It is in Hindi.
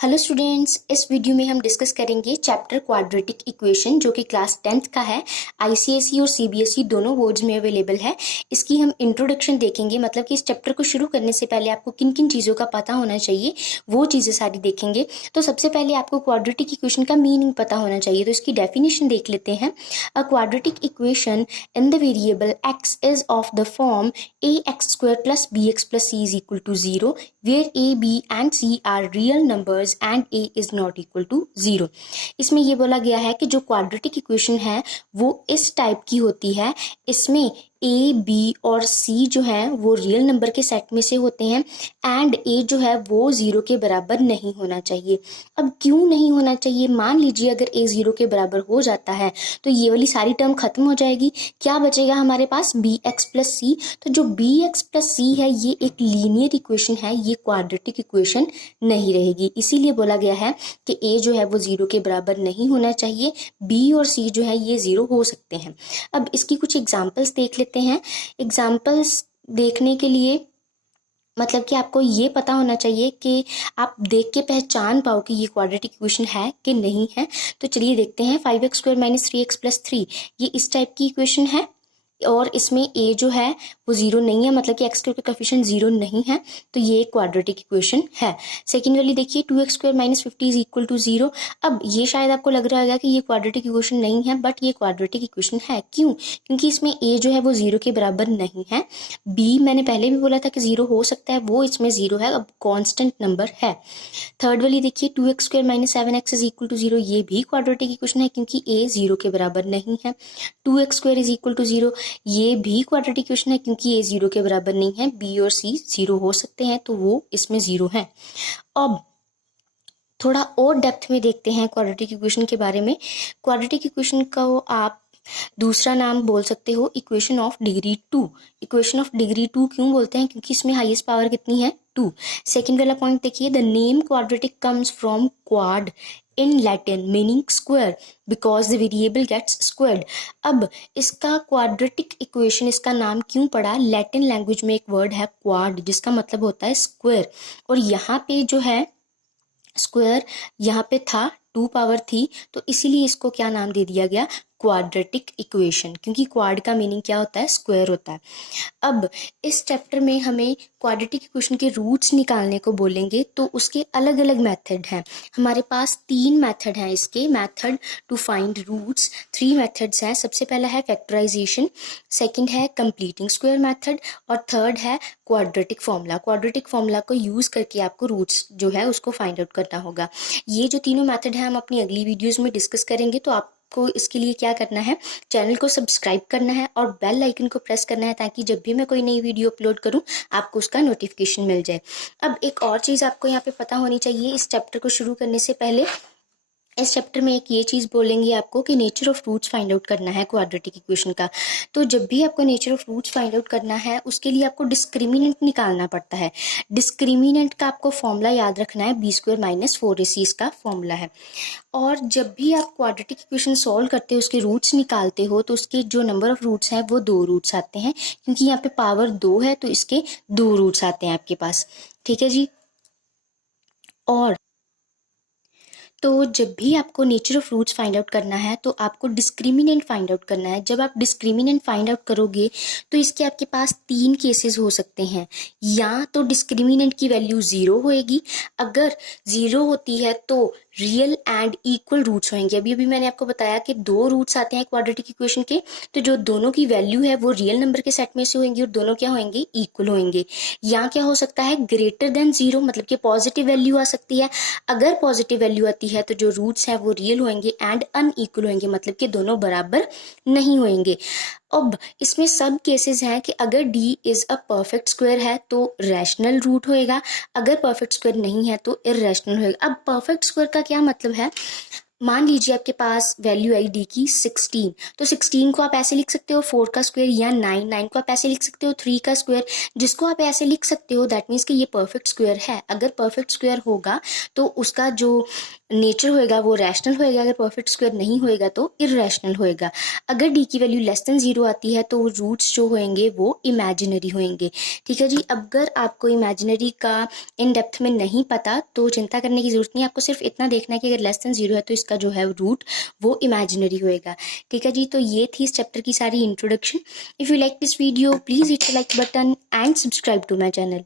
हेलो स्टूडेंट्स, इस वीडियो में हम डिस्कस करेंगे चैप्टर क्वाड्रेटिक इक्वेशन जो कि क्लास 10th का है। आईसीएसई और सीबीएसई दोनों बोर्ड्स में अवेलेबल है। इसकी हम इंट्रोडक्शन देखेंगे, मतलब कि इस चैप्टर को शुरू करने से पहले आपको किन किन चीज़ों का पता होना चाहिए वो चीज़ें सारी देखेंगे। तो सबसे पहले आपको क्वाड्रेटिक इक्वेशन का मीनिंग पता होना चाहिए, तो इसकी डेफिनेशन देख लेते हैं। A quadratic equation in the variable x is of the form a x square plus b x plus c is equal to 0 where a, b and c are real numbers and a is not equal to 0। इसमें ये बोला गया है कि जो क्वाड्रेटिक इक्वेशन है वो इस टाइप की होती है। इसमें ए बी और सी जो है वो रियल नंबर के सेट में से होते हैं एंड ए जो है वो 0 के बराबर नहीं होना चाहिए। अब क्यों नहीं होना चाहिए? मान लीजिए अगर ए 0 के बराबर हो जाता है तो ये वाली सारी टर्म खत्म हो जाएगी। क्या बचेगा हमारे पास? बी एक्स प्लस सी। तो जो बी एक्स प्लस सी है ये एक लीनियर इक्वेशन है, ये क्वाड्रेटिक इक्वेशन नहीं रहेगी। इसीलिए बोला गया है कि ए जो है वो 0 के बराबर नहीं होना चाहिए, बी और सी जो है ये 0 हो सकते हैं। अब इसकी कुछ एग्जांपल्स देख लेते हैं। एग्जांपल्स देखने के लिए मतलब कि आपको ये पता होना चाहिए कि आप देख के पहचान पाओ कि ये क्वाड्रेटिक इक्वेशन है कि नहीं है। तो चलिए देखते हैं। 5x square minus 3x plus 3 ये इस टाइप की इक्वेशन है और इसमें a जो है वो 0 नहीं है, मतलब कि x स्क्वायर का कोएफिशिएंट 0 नहीं है, तो ये एक क्वाड्रेटिक इक्वेशन है। सेकेंड वाली देखिए, 2x square minus 50 is equal to 0। अब ये शायद आपको लग रहा होगा कि ये क्वाड्रेटिक इक्वेशन नहीं है, बट ये क्वाड्रेटिक इक्वेशन है। क्यों? क्योंकि इसमें a जो है वो 0 के बराबर नहीं है। b मैंने पहले भी बोला था कि 0 हो सकता है, वो इसमें 0 है, अब कॉन्स्टेंट नंबर है। थर्ड वाली देखिए, 2x square minus 7x is equal to 0, ये भी क्वाड्रेटिक इक्वेशन है क्योंकि a 0 के बराबर नहीं है। 2x square is equal to 0 ये भी क्वाड्रेटिक इक्वेशन है क्योंकि ए 0 के बराबर नहीं है, बी और सी 0 हो सकते हैं, तो वो इसमें 0 है। अब थोड़ा और डेप्थ में देखते हैं क्वाड्रेटिक इक्वेशन के बारे में। क्वाड्रेटिक इक्वेशन का आप दूसरा नाम बोल सकते हो equation of degree 2। Equation of degree 2 क्यों बोलते हैं? क्योंकि इसमें हाईएस्ट पावर कितनी है? 2। सेकेंड वाला पॉइंट देखिए, the name quadratic comes from quad in Latin meaning square because the variable gets squared. अब इसका क्वाड्रेटिक इक्वेशन इसका नाम क्यों पड़ा? लैटिन लैंग्वेज में एक वर्ड है क्वाड जिसका मतलब होता है स्क्वायर, और यहाँ पे जो है स्क्वायर यहाँ पे था, 2 पावर थी, तो इसीलिए इसको क्या नाम दे दिया गया? क्वाड्रेटिक इक्वेशन, क्योंकि क्वाड का मीनिंग क्या होता है? स्क्वायर होता है। अब इस चैप्टर में हमें क्वाड्रेटिक इक्वेशन के रूट्स निकालने को बोलेंगे, तो उसके अलग अलग मेथड हैं। हमारे पास 3 मेथड हैं इसके, method to find roots. 3 methods हैं। सबसे पहला है फैक्टराइजेशन, सेकंड है कंप्लीटिंग स्क्वायर मेथड, और थर्ड है क्वाड्रेटिक फॉर्मूला। क्वाड्रेटिक फॉर्मूला को यूज करके आपको रूट्स जो है उसको फाइंड आउट करना होगा। ये जो तीनों मेथड है हम अपनी अगली वीडियोस में डिस्कस करेंगे। तो आपको इसके लिए क्या करना है? चैनल को सब्सक्राइब करना है और बेल आइकन को प्रेस करना है ताकि जब भी मैं कोई नई वीडियो अपलोड करूं आपको उसका नोटिफिकेशन मिल जाए। अब एक और चीज़ आपको यहाँ पे पता होनी चाहिए इस चैप्टर को शुरू करने से पहले। इस चैप्टर में एक ये चीज़ बोलेंगे आपको कि nature of roots find out करना है क्वाड्रेटिक इक्वेशन का। तो जब भी आपको nature of roots find out करना है उसके लिए आपको डिस्क्रिमिनेंट निकालना पड़ता है। डिस्क्रिमिनेंट का आपको फॉर्मूला याद रखना है, बी स्क्वायर माइनस 4ac इसका फॉर्मूला है। और जब भी आप क्वाड्रेटिक इक्वेशन सॉल्व करते हो, उसके रूट्स निकालते हो, तो उसके जो नंबर ऑफ रूट्स हैं वो 2 रूट्स आते हैं, क्योंकि यहाँ पे पावर 2 है तो इसके 2 रूट्स आते हैं आपके पास। ठीक है जी। और तो जब भी आपको nature of roots find out करना है तो आपको डिस्क्रिमिनेंट फाइंड आउट करना है। जब आप डिस्क्रिमिनेंट फाइंड आउट करोगे तो इसके आपके पास 3 केसेस हो सकते हैं। या तो डिस्क्रिमिनेंट की वैल्यू 0 होएगी, अगर 0 होती है तो रियल एंड इक्वल रूट्स होंगे। अभी अभी मैंने आपको बताया कि 2 रूट्स आते हैं क्वाड्रेटिक इक्वेशन के, तो जो दोनों की वैल्यू है वो रियल नंबर के सेट में से होंगी और दोनों क्या होंगे? इक्वल होंगे। या क्या हो सकता है? ग्रेटर देन 0, मतलब कि पॉजिटिव वैल्यू आ सकती है। अगर पॉजिटिव वैल्यू आती है तो जो रूट्स हैं वो रियल होंगे एंड अनइक्वल होंगे, मतलब कि दोनों बराबर नहीं होंगे। अब इसमें सब केसेस हैं कि अगर d is a perfect square है तो रैशनल रूट होएगा, अगर परफेक्ट स्क्वायर नहीं है तो इररेशनल होएगा। अब परफेक्ट स्क्वायर का क्या मतलब है? मान लीजिए आपके पास वैल्यू आई डी की 16, तो 16 को आप ऐसे लिख सकते हो 4 का स्क्वायर, या 9 को आप ऐसे लिख सकते हो 3 का स्क्वायर। जिसको आप ऐसे लिख सकते हो दैट मीन्स कि ये परफेक्ट स्क्वायर है। अगर परफेक्ट स्क्वायर होगा तो उसका जो नेचर होएगा वो रैशनल होएगा, अगर परफेक्ट स्क्वायर नहीं होएगा तो इररेशनल होएगा। अगर डी की वैल्यू लेस देन 0 आती है तो रूट्स जो होंगे वो इमेजिनरी होंगे। ठीक है जी। अगर आपको इमेजिनरी का इन डेप्थ में नहीं पता तो चिंता करने की ज़रूरत नहीं, आपको सिर्फ इतना देखना है कि अगर लेस देन 0 है तो इसका जो है रूट वो इमेजिनरी होएगा। ठीक है जी। तो ये थी इस चैप्टर की सारी introduction. If you like this video please hit the like button and subscribe to my channel.